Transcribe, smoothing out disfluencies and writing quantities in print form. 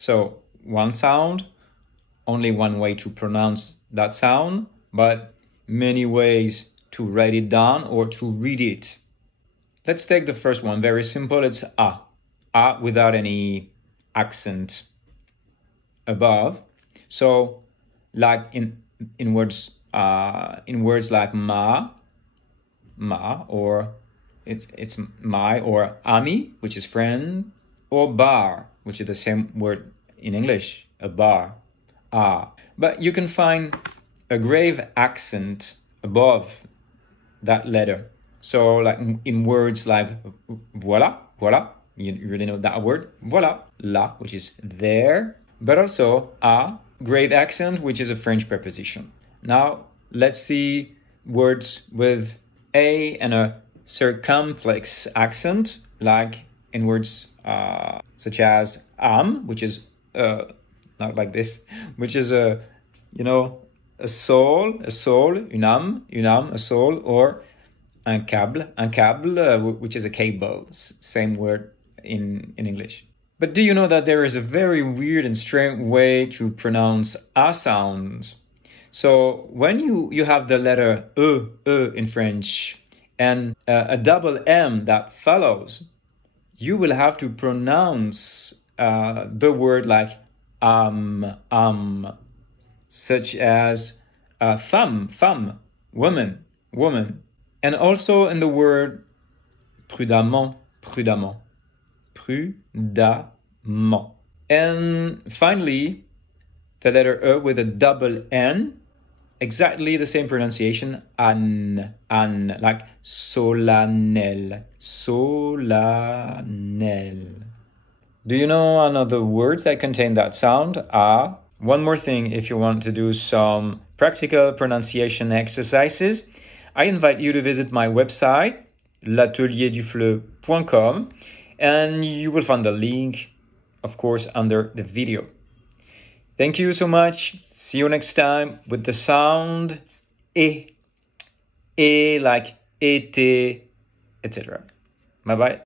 So one sound, only one way to pronounce that sound, but many ways to write it down or to read it. Let's take the first one, very simple, it's A. A without any accent above. So like in words like ma, or it's my, or ami, which is friend, or bar, which is the same word in English, a bar, but you can find a grave accent above that letter. So like in words like voilà, you really know that word, voilà, là, which is there, but also a, grave accent, which is a French preposition. Now let's see words with a and a circumflex accent, like in words such as am, which is not like this, which is a soul, une âme, a soul, or un câble, which is a cable, same word in English. But do you know that there is a very weird and strange way to pronounce a sound? So when you have the letter e in French and a double M that follows, you will have to pronounce the word like such as femme, woman. And also in the word prudemment. And finally, the letter E with a double N, exactly the same pronunciation, an, like solennel. Do you know another words that contain that sound? A. One more thing, if you want to do some practical pronunciation exercises, I invite you to visit my website, l'atelierdufleu.com, and you will find the link, of course, under the video. Thank you so much. See you next time with the sound E like été, etc. Bye-bye.